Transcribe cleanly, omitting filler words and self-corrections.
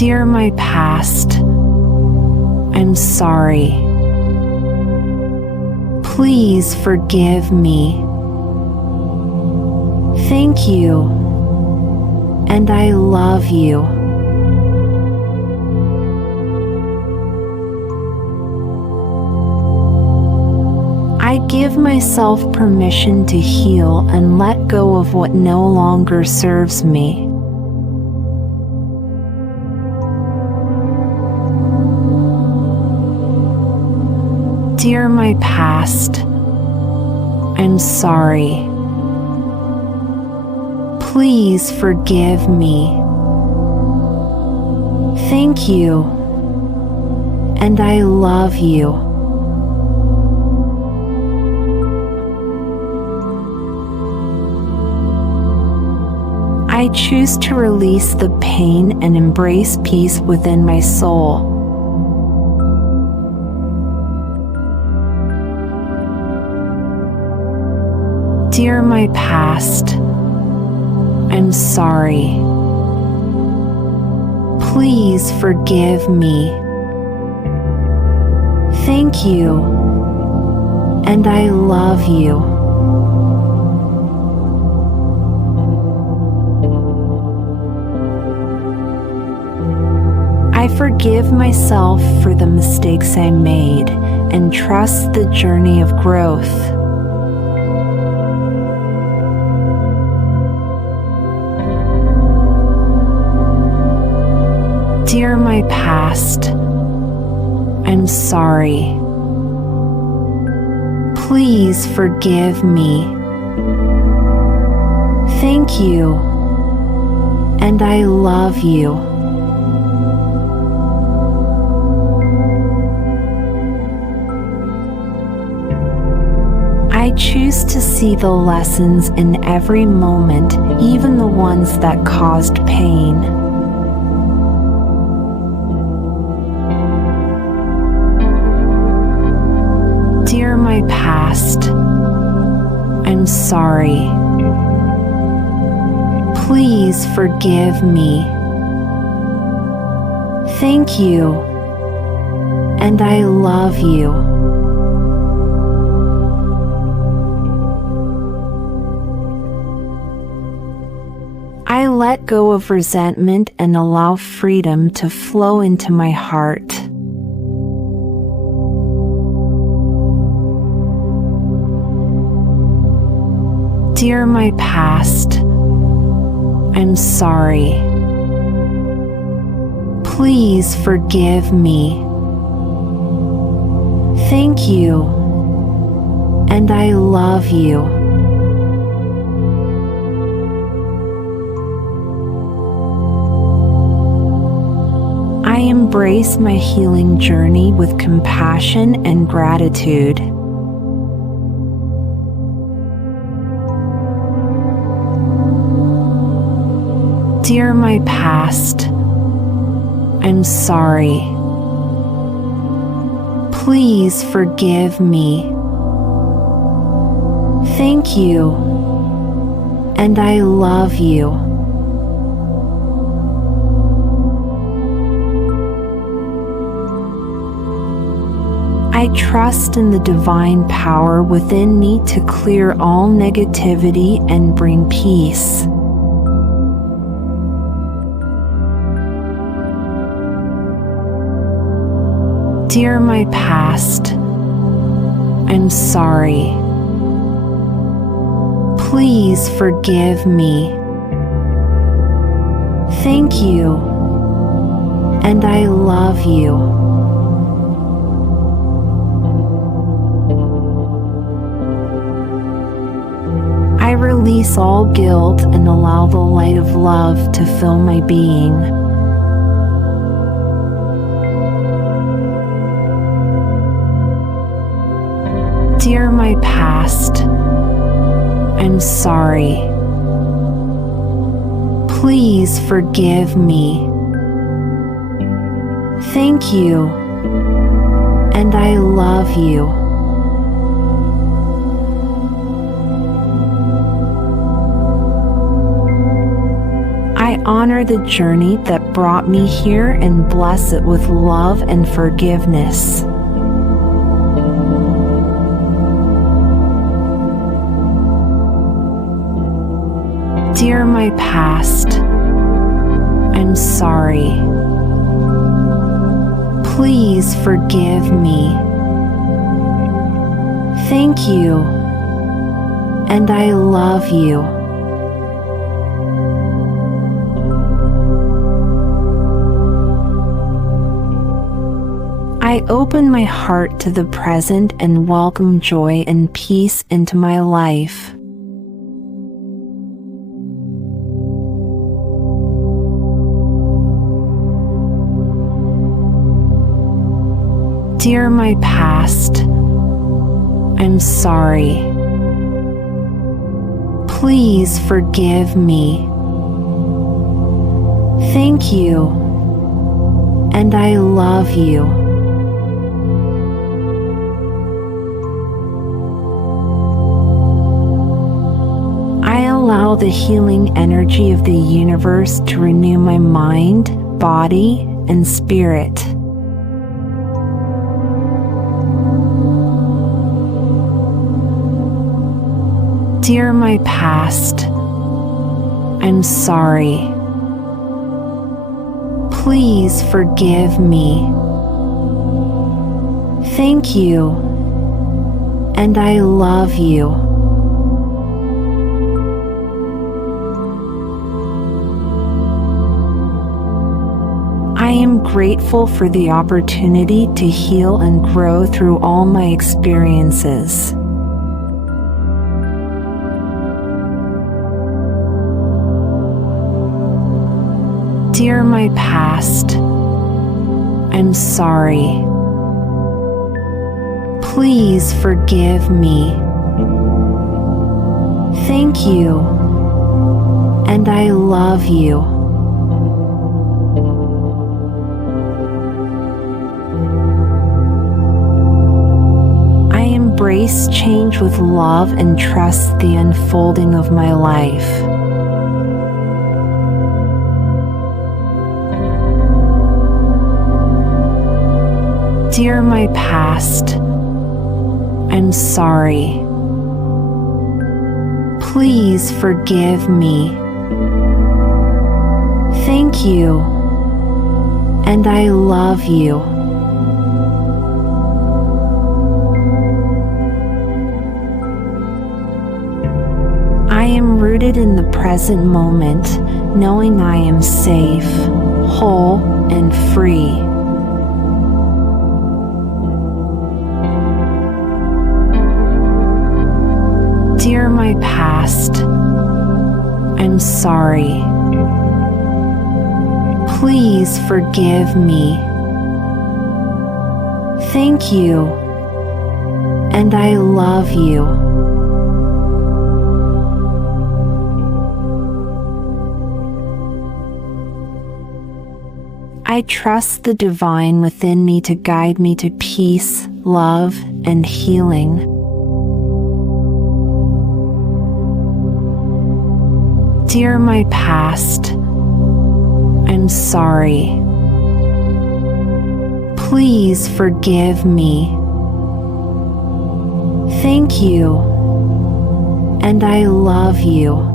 Dear my past, I'm sorry. Please forgive me. Thank you, and I love you. I give myself permission to heal and let go of what no longer serves me. Dear my past, I'm sorry. Please forgive me. Thank you, and I love you. I choose to release the pain and embrace peace within my soul. Dear my past, I'm sorry. Please forgive me. Thank you, and I love you. I forgive myself for the mistakes I made and trust the journey of growth. Dear my past, I'm sorry. Please forgive me. Thank you, and I love you. I choose to see the lessons in every moment, even the ones that caused pain. Dear my past, I'm sorry. Please forgive me. Thank you, and I love you. I let go of resentment and allow freedom to flow into my heart. Dear my past, I'm sorry. Please forgive me. Thank you, and I love you. I embrace my healing journey with compassion and gratitude. Dear my past, I'm sorry. Please forgive me. Thank you, and I love you. I trust in the divine power within me to clear all negativity and bring peace. Dear my past, I'm sorry. Please forgive me. Thank you, and I love you. I release all guilt and allow the light of love to fill my being. Dear my past, I'm sorry. Please forgive me. Thank you, and I love you. I honor honor the journey that brought me here and bless it with love and forgiveness. Dear my past, I'm sorry. Please forgive me. Thank you, and I love you. I open my heart to the present and welcome joy and peace into my life. Dear my past, I'm sorry. Please forgive me. Thank you, and I love you. I allow the healing energy of the universe to renew my mind, body, and spirit. Dear my past, I'm sorry. Please forgive me. Thank you, and I love you. I am grateful for the opportunity to heal and grow through all my experiences. Dear my past, I'm sorry. Please forgive me. Thank you, and I love you. I embrace change with love and trust the unfolding of my life. Dear my past, I'm sorry. Please forgive me. Thank you, and I love you. I am rooted in the present moment, knowing I am safe, whole, and free. Dear my past, I'm sorry. Please forgive me. Thank you, and I love you. I trust the divine within me to guide me to peace, love, and healing. Dear my past, I'm sorry. Please forgive me. Thank you, and I love you.